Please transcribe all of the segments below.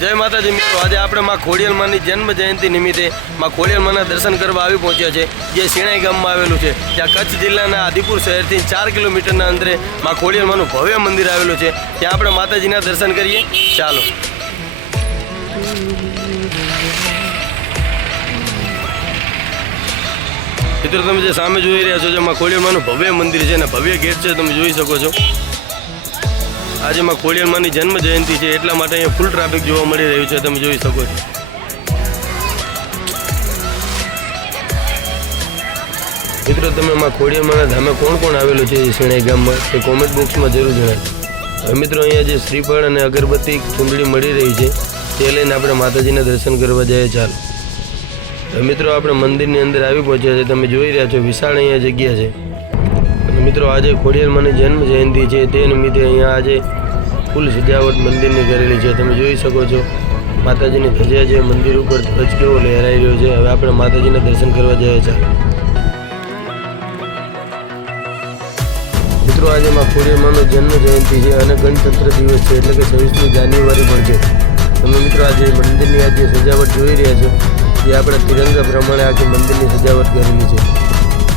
જય માતાજી મિત્રો, આજે આપણે માં ખોડિયાલમાંની જન્મ જયંતિ નિમિત્તે માં ખોડિયાલમાંના દર્શન કરવા આવી પહોંચ્યા છે, જે શેણાઈ ગામમાં આવેલું છે. ત્યાં કચ્છ જિલ્લાના આદિપુર શહેરથી 4 કિલોમીટરના અંતરે માં ખોડિયાલમાંનું ભવ્ય મંદિર આવેલું છે. ત્યાં આપણે માતાજીના દર્શન કરીએ. ચાલો મિત્રો, તમે જે સામે જોઈ રહ્યા છો, જેમાં ખોડિયાલમાંનું ભવ્ય મંદિર છે અને ભવ્ય ગેટ છે, તમે જોઈ શકો છો. આજે માં ખોડિયાલમાંની જન્મ જયંતિ છે, એટલા માટે અહીંયા ફૂલ ટ્રાફિક જોવા મળી રહ્યું છે, તમે જોઈ શકો છો. મિત્રો, તમે માં ખોડિયાલમાંના ધામે કોણ કોણ આવેલું છે શેણાઈ ગામમાં તે કોમેન્ટ બોક્સમાં જરૂર જણાવો. હવે મિત્રો, અહીંયા જે શ્રીફળ અને અગરબત્તી ચૂંદડી મળી રહી છે તે લઈને આપણે માતાજીના દર્શન કરવા જઈએ. ચાલો હવે મિત્રો, આપણે મંદિરની અંદર આવી પહોંચ્યા છે. તમે જોઈ રહ્યા છો વિશાળ અહીંયા જગ્યા છે. મિત્રો, આજે ખોડિયાલમાંની જન્મ જયંતિ છે, તે નિમિત્તે અહીંયા આજે ફૂલ સજાવટ મંદિરની કરેલી છે. તમે જોઈ શકો છો માતાજીની ધજા જે મંદિર ઉપર ધ્વજ કેવો લહેરાઈ રહ્યો છે. હવે આપણે માતાજીના દર્શન કરવા જઈએ. ચાલો મિત્રો, આજે માં ખોડિયાલમાંનો જન્મ જયંતિ છે અને ગણતંત્ર દિવસ છે, એટલે કે 26મી જાન્યુઆરી પણ છે. તમે મિત્રો, આજે મંદિરની આજે સજાવટ જોઈ રહ્યા છો, જે આપણે તિરંગા પ્રમાણે આખી મંદિરની સજાવટ કરેલી છે.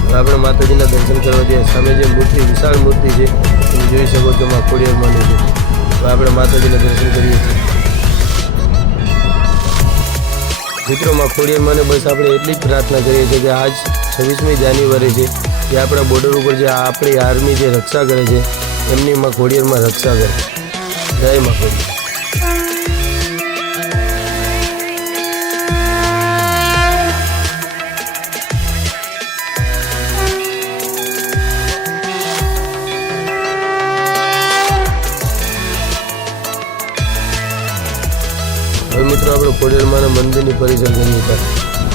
હવે આપણે માતાજીના દર્શન કરવા જઈએ. સામે જે મૂર્તિ, વિશાળ મૂર્તિ છે, તમે જોઈ શકો છો માં ખોડિયાલમાંની છે. હવે આપણે માતાજીના દર્શન કરીએ છીએ. મિત્રો, માં ખોડિયાલમાંને બસ આપણે એટલી જ પ્રાર્થના કરીએ છીએ કે આજ 26મી જાન્યુઆરી છે, જે આપણા બોર્ડર ઉપર જે આપણી આર્મી જે રક્ષા કરે છે, એમની માં ખોડિયાલમાં રક્ષા કરે. જય માં ખોડિયાલ. હવે મિત્રો, આપણે ખોડિયાલમાંના મંદિરની પરિસર ગણીએ હતા.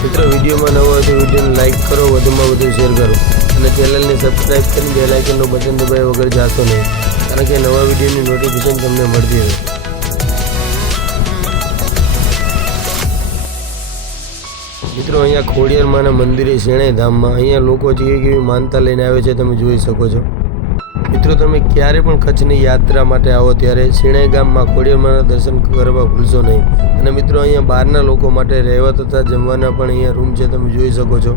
મિત્રો, વિડીયોમાં નવો હોય તો વિડીયોને લાઇક કરો, વધુમાં વધુ શેર કરો અને ચેનલને સબસ્ક્રાઈબ કરી બેલ આઇકનનું બટન દબાવ્યા વગર જાશો નહીં, કારણ કે નવા વિડીયોની નોટિફિકેશન તમને મળતી રહે. મિત્રો, અહીંયા ખોડિયાલમાંના મંદિરે શેણાઈ ધામમાં અહીંયા લોકો જે કેવી માનતા લઈને આવે છે, તમે જોઈ શકો છો. મિત્રો, તમે ક્યારે પણ કચ્છની યાત્રા માટે આવો ત્યારે શેણાઈ ગામમાં ખોડિયાલમાંના દર્શન કરવા ભૂલશો નહીં. અને મિત્રો, અહીંયા બહારના લોકો માટે રહેવા તથા જમવાના પણ અહીંયા રૂમ છે, તમે જોઈ શકો છો.